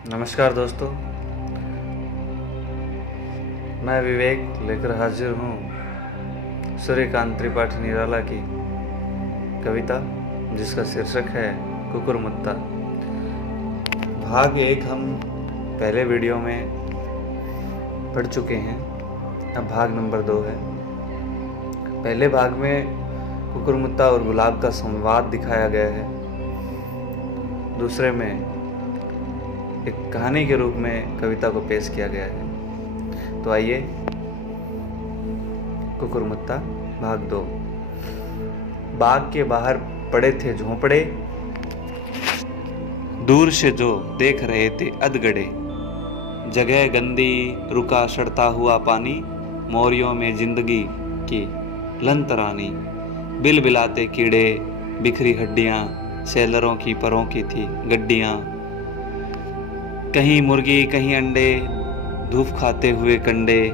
नमस्कार दोस्तों, मैं विवेक लेकर हाजिर हूँ सूर्यकांत त्रिपाठी निराला की कविता जिसका शीर्षक है कुकुरमुत्ता। भाग 1 हम पहले वीडियो में पढ़ चुके हैं, अब भाग नंबर 2 है। पहले भाग में कुकुरमुत्ता और गुलाब का संवाद दिखाया गया है, दूसरे में एक कहानी के रूप में कविता को पेश किया गया है। तो आइए, कुकुरमुत्ता भाग 2। बाग के बाहर पड़े थे झोंपड़े, दूर से जो देख रहे थे अधगड़े। जगह गंदी, रुका सड़ता हुआ पानी, मोरियों में जिंदगी की लंतरानी। बिल बिलाते कीड़े, बिखरी हड्डियां, सेलरों की परों की थी गड्डियां। कहीं मुर्गी कहीं अंडे, धूप खाते हुए कंडे।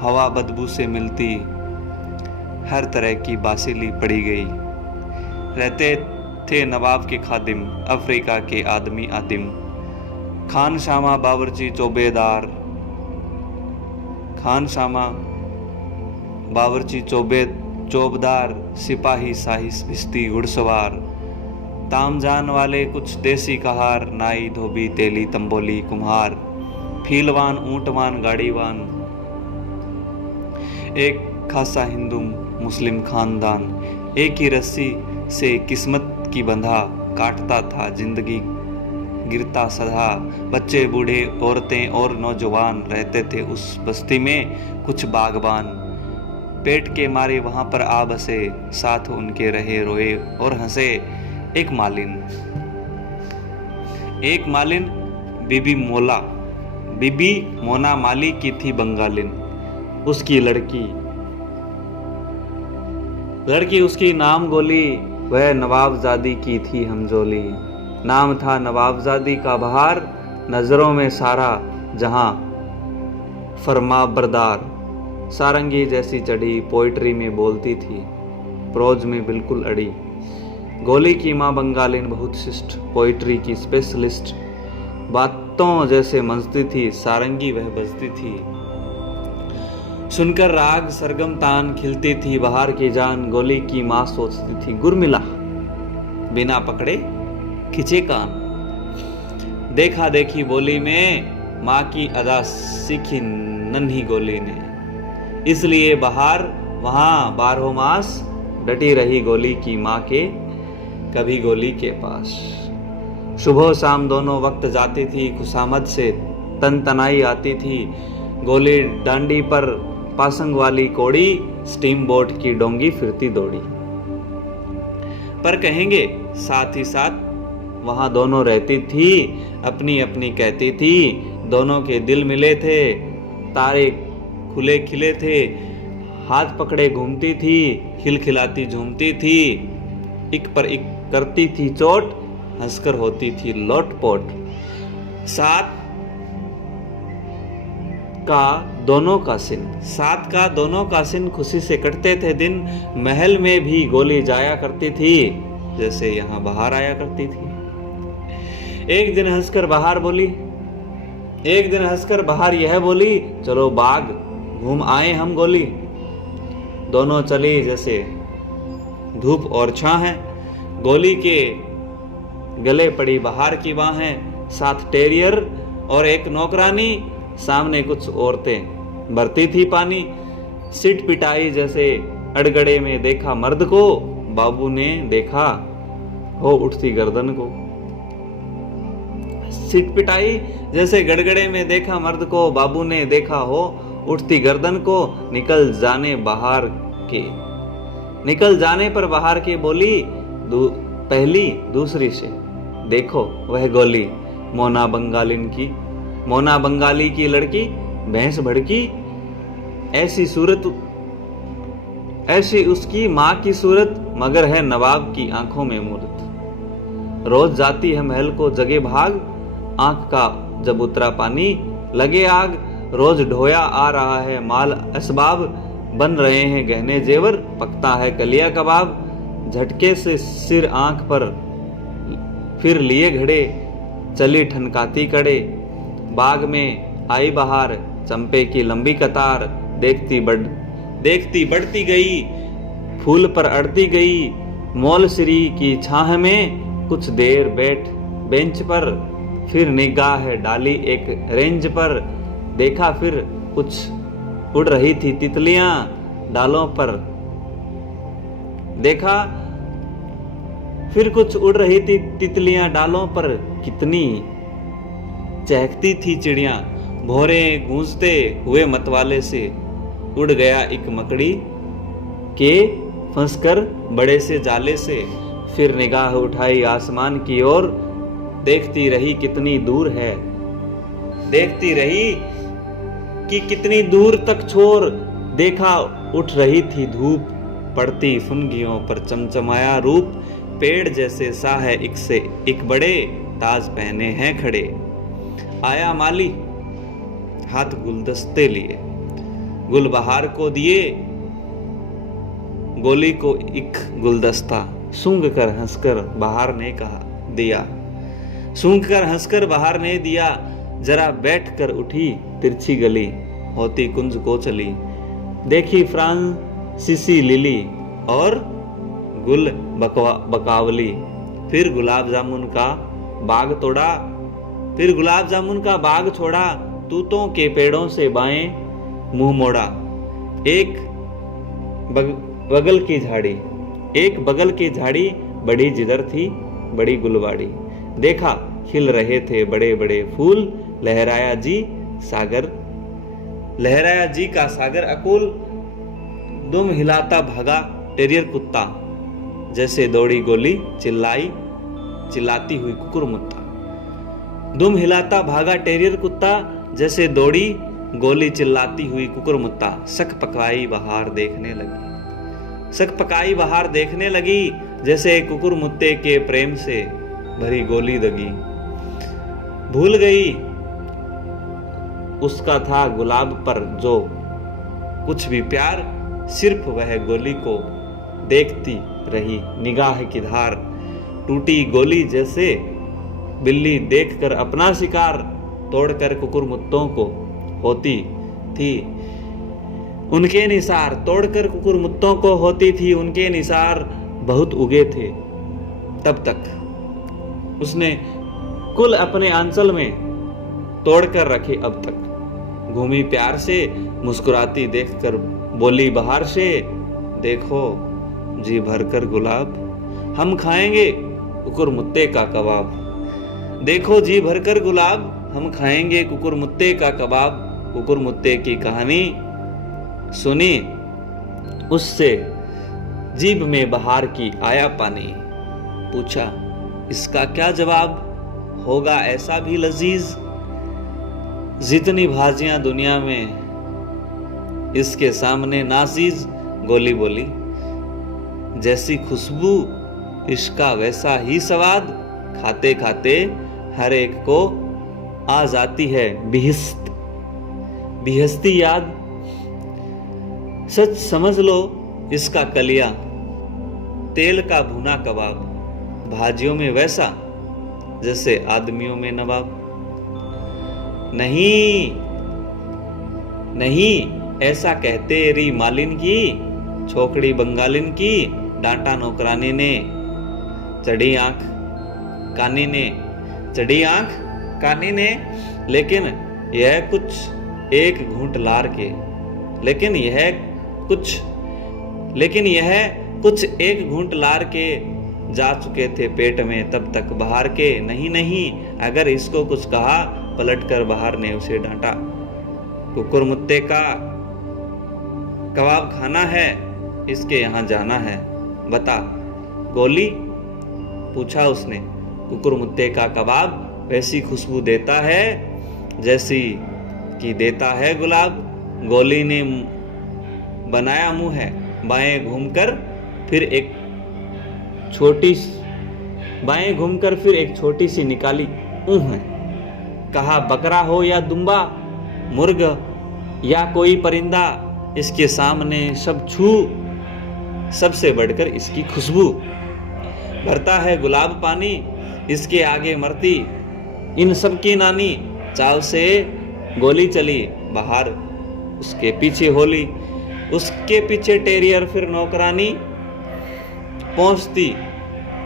हवा बदबू से मिलती, हर तरह की बासिली पड़ी गई। रहते थे नवाब के खादिम, अफ्रीका के आदमी आदिम। खान शामा बावर्ची चौबेदार, खान शामा बावर्ची चौबदार, सिपाही शाही भिश्ती घुड़सवार। तामजान वाले कुछ देसी कहार, नाई धोबी तेली तंबोली कुम्हार। फीलवान ऊंटवान गाड़ीवान, एक खासा हिंदू मुस्लिम खानदान। एक ही रस्सी से किस्मत की बंधा, काटता था जिंदगी गिरता सधा। बच्चे बूढ़े औरतें और नौजवान, रहते थे उस बस्ती में कुछ बागबान। पेट के मारे वहां पर आ बसे, साथ उनके रहे रोए और हंसे एक मालिन बीबी मोना माली की थी बंगालिन। उसकी लड़की उसकी नाम गोली, वह नवाबजादी की थी हमजोली। नाम था नवाबजादी का बहार, नजरों में सारा जहां फरमाबरदार। सारंगी जैसी चढ़ी, पोइट्री में बोलती थी, प्रोज में बिल्कुल अड़ी। गोली की माँ बंगालिन बहुत शिष्ट, पोइट्री की स्पेशलिस्ट। बातों जैसे मंजती थी, सारंगी वह बजती थी। सुनकर राग सरगम तान, खिलती थी बहार की जान। गोली की माँ सोचती थी, गुरमिला बिना पकड़े खिंचे कान। देखा देखी बोली में माँ की अदा सीखी नन्ही गोली ने। इसलिए बाहर वहां बारहों मास डटी रही गोली की माँ के, कभी गोली के पास। सुबह शाम दोनों वक्त जाती थी, खुशामद से तन तनाई आती थी। गोली डांडी पर पासंग वाली कोड़ी, स्टीम बोट की डोंगी फिरती दौड़ी। पर कहेंगे साथ ही साथ वहां दोनों रहती थी, अपनी अपनी कहती थी। दोनों के दिल मिले थे, तारे खुले खिले थे। हाथ पकड़े घूमती थी, खिलखिलाती झूमती थी। एक पर एक करती थी चोट, हंसकर होती थी लोटपोट। साथ का दोनों का सिन खुशी से कटते थे दिन। महल में भी गोली जाया करती थी, जैसे यहाँ बाहर आया करती थी। एक दिन हंसकर बाहर यह बोली, चलो बाग घूम आए हम गोली। दोनों चली जैसे धूप और छां है। गोली के गले पड़ी बाहर की बाहें, साथ टेरियर और एक नौकरानी। सामने कुछ औरतें भरती थी पानी। सिट पिटाई जैसे अड़गड़े में देखा मर्द को, बाबू ने देखा हो उठती गर्दन को। सिट पिटाई जैसे गड़गड़े में देखा मर्द को, बाबू ने देखा हो उठती गर्दन को। निकल जाने पर बाहर के बोली, पहली दूसरी से देखो वह गोली। मोना बंगाली की लड़की, भैंस भड़की। ऐसी उसकी माँ की सूरत, मगर है नवाब की आंखों में मूरत। रोज जाती है महल को जगे भाग, आंख का जब उतरा पानी लगे आग। रोज ढोया आ रहा है माल असबाब, बन रहे हैं गहने जेवर, पकता है कलिया कबाब। झटके से सिर आंख पर फिर लिए घड़े, चली ठनकाती कड़े। बाग में आई बहार, चंपे की लंबी कतार। देखती बढ़ती गई, फूल पर अड़ती गई। मौलसरी की छाह में कुछ देर बैठ बेंच पर, फिर निगाह डाली एक रेंज पर। देखा फिर कुछ उड़ रही थी तितलियां डालों पर। देखा फिर कुछ उड़ रही थी तितलियां डालों पर। कितनी चहकती थी चिड़ियां, भौरे गूंजते हुए मतवाले से। उड़ गया एक मकड़ी के फंसकर बड़े से जाले से। फिर निगाह उठाई आसमान की ओर, देखती रही कितनी दूर है। देखती रही कि कितनी दूर तक छोर। देखा उठ रही थी धूप, पड़ती फुनगियों पर चमचमाया रूप। पेड़ जैसे सा है एक से एक बड़े, ताज पहने हैं खड़े। आया माली हाथ गुलदस्ते लिए, गुलबहार को दिए गोली को एक गुलदस्ता। सूंघ कर हंसकर बहार ने कहा दिया, सूंघ कर हंसकर बहार ने दिया। जरा बैठ कर उठी तिरछी गली, होती कुंज को चली। देखी फ्रांसीसी लिली और गुल बकावली। फिर गुलाब जामुन का बाग तोड़ा, फिर गुलाब जामुन का बाग छोड़ा। तूतों के पेड़ों से बाएं मुंह मोड़ा। एक बगल की झाड़ी बड़ी जिधर थी बड़ी गुलवाड़ी। देखा खिल रहे थे बड़े बड़े फूल। लहराया जी का सागर अकुल। दुम हिलाता भागा टेरियर कुत्ता, जैसे दौड़ी गोली चिल्लाती हुई कुकुरमुत्ता। दुम हिलाता भागा टेरियर कुत्ता, जैसे दौड़ी गोली चिल्लाती हुई कुकुरमुत्ता। शक पकाई बहार देखने लगी, जैसे कुकुरमुत्ते के प्रेम से भरी गोली दगी। भूल गई उसका था गुलाब पर जो कुछ भी प्यार। सिर्फ वह गोली को देखती रही निगाह की धार। टूटी गोली जैसे बिल्ली देखकर अपना शिकार, तोड़कर कुकुरमुत्तों को होती थी उनके निसार। तोड़कर कुकुरमुत्तों को होती थी उनके निसार। बहुत उगे थे तब तक उसने कुल अपने आंचल में, तोड़कर रखे अब तक। घूमी प्यार से मुस्कुराती देखकर बोली बहार से, देखो जी भरकर गुलाब हम खाएंगे कुकुरमुत्ते का कबाब। देखो जी भरकर गुलाब हम खाएंगे कुकुरमुत्ते का कबाब। कुकुरमुत्ते की कहानी सुनी उससे जीभ में बहार की आया पानी। पूछा इसका क्या जवाब, होगा ऐसा भी लजीज। जितनी भाजियां दुनिया में इसके सामने नाचीज। गोली बोली जैसी खुशबू इसका वैसा ही स्वाद। खाते खाते हर एक को आ जाती है बिहस्ती याद। सच समझ लो इसका कलिया, तेल का भुना कबाब। भाजियों में वैसा जैसे आदमियों में नवाब। नहीं ऐसा कहते री मालिन की, छोकड़ी बंगालिन की। डांटा नौकरानी ने, चढ़ी आंख कानी ने। लेकिन यह कुछ एक घूंट लार के, लेकिन यह कुछ एक घूंट लार के जा चुके थे पेट में तब तक बाहर के। नहीं अगर इसको कुछ कहा, पलटकर बाहर ने उसे डांटा। कुकुरमुत्ते का कबाब खाना है, इसके यहाँ जाना है, बता गोली। पूछा उसने कुकुरमुत्ते का कबाब वैसी खुशबू देता है जैसी कि देता है गुलाब। गोली ने बनाया मुंह है, बाएं घूमकर फिर एक छोटी सी निकाली ऊह है। कहा बकरा हो या दुम्बा, मुर्ग या कोई परिंदा, इसके सामने सब छू, सबसे बढ़कर इसकी खुशबू। भरता है गुलाब पानी, इसके आगे मरती इन सब की नानी चाल से गोली चली बाहर, उसके पीछे होली, उसके पीछे टेरियर, फिर नौकरानी पहुंचती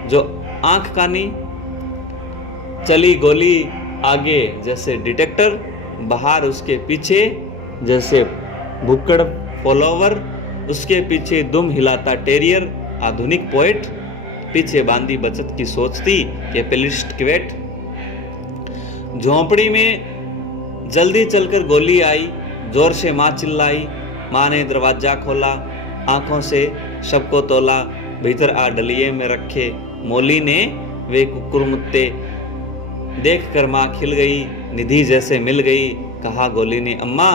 जो आंख कानी, चली गोली आगे जैसे डिटेक्टर, बाहर उसके पीछे जैसे भुक्कड़ फॉलोवर, उसके पीछे दुम हिलाता टेरियर आधुनिक पोएट, पीछे बांधी बचत की सोचती कैपिटलिस्ट क्वेट। झोंपड़ी में जल्दी चलकर गोली आई, जोर से माँ चिल्लाई, माँ ने दरवाजा खोला, आंखों से सबको तोला, भीतर आ डलिए में रखे मोली ने वे कुकुर मुत्ते, देख कर माँ खिल गई, निधि जैसे मिल गई, कहा गोली ने अम्मा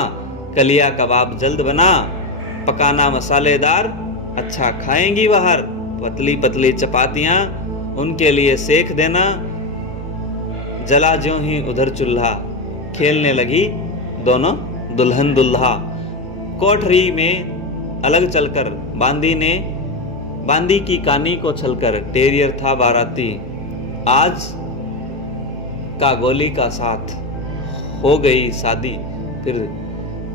कलिया कबाब जल्द बना, पकाना मसालेदार, अच्छा खाएंगी बाहर, पतली पतली चपातियां उनके लिए सेक देना। जला ज्यों ही उधर चूल्हा, खेलने लगी दोनों दुल्हन दुल्हा। कोठरी में अलग चलकर बांदी की कानी को छलकर, टेरियर था बाराती, आज का गोली का साथ, हो गई शादी, फिर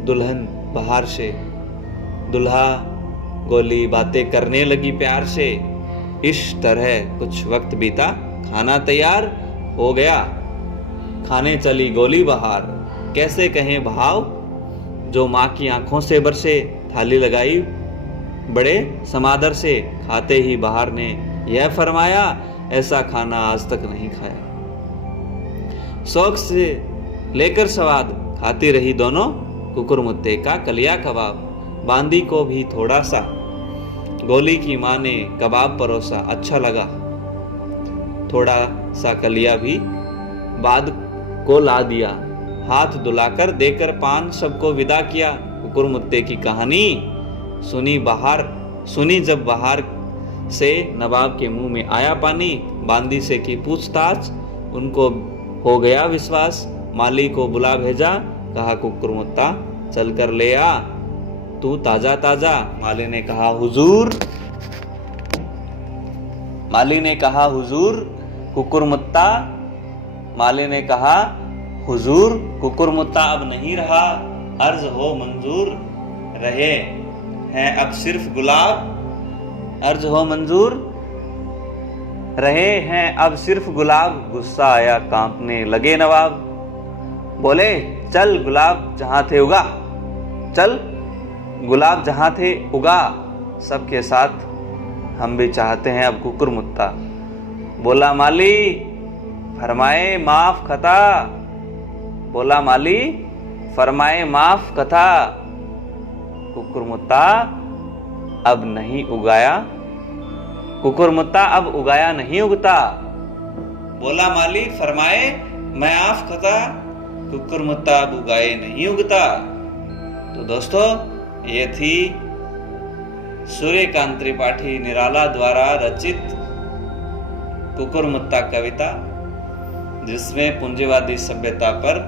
दुल्हन बाहर से, दुल्हा गोली बातें करने लगी प्यार से। इस तरह कुछ वक्त बीता, खाना तैयार हो गया, खाने चली गोली बाहर, कैसे कहें भाव जो माँ की आंखों से बरसे, थाली लगाई बड़े समादर से, खाते ही बाहर ने यह फरमाया, ऐसा खाना आज तक नहीं खाया। शौक से लेकर स्वाद खाती रही दोनों, कुकुर मुत्ते का कलिया कबाब, बांदी को भी थोड़ा सा, गोली की माँ ने कबाब परोसा, अच्छा लगा, थोड़ा सा कलिया भी बाद को ला दिया, हाथ दुलाकर देकर पान सबको विदा किया। कुकुर मुत्ते की कहानी सुनी जब बाहर से नवाब के मुंह में आया पानी, बांदी से की पूछताछ, उनको हो गया विश्वास, माली को बुला भेजा, कहा कुकुर मुत्ता चल कर ले आ तू ताजा ताजा। माली ने कहा हुजूर कुकुर मुत्ता, माली ने कहा हुजूर कुकुर मुत्ता अब नहीं रहा, अर्ज हो मंजूर, रहे हैं अब सिर्फ गुलाब, अर्ज हो मंजूर, रहे हैं अब सिर्फ गुलाब। गुस्सा आया कांपने लगे नवाब, बोले चल गुलाब जहां थे उगा, चल गुलाब जहां थे उगा, सबके साथ हम भी चाहते हैं अब कुकुर मुत्ता। बोला माली फरमाए माफ खता, बोला माली फरमाए माफ कथा, कुकुर मुत्ता अब नहीं उगाया, कुकुर मुत्ता अब उगाया नहीं उगता। बोला माली फरमाए मैं आफ खता, कुकुर मुत्ता अब उगाए नहीं उगता। तो दोस्तों ये थी सूर्यकांत त्रिपाठी निराला द्वारा रचित कुकुर मुत्ता कविता, जिसमें पूंजीवादी सभ्यता पर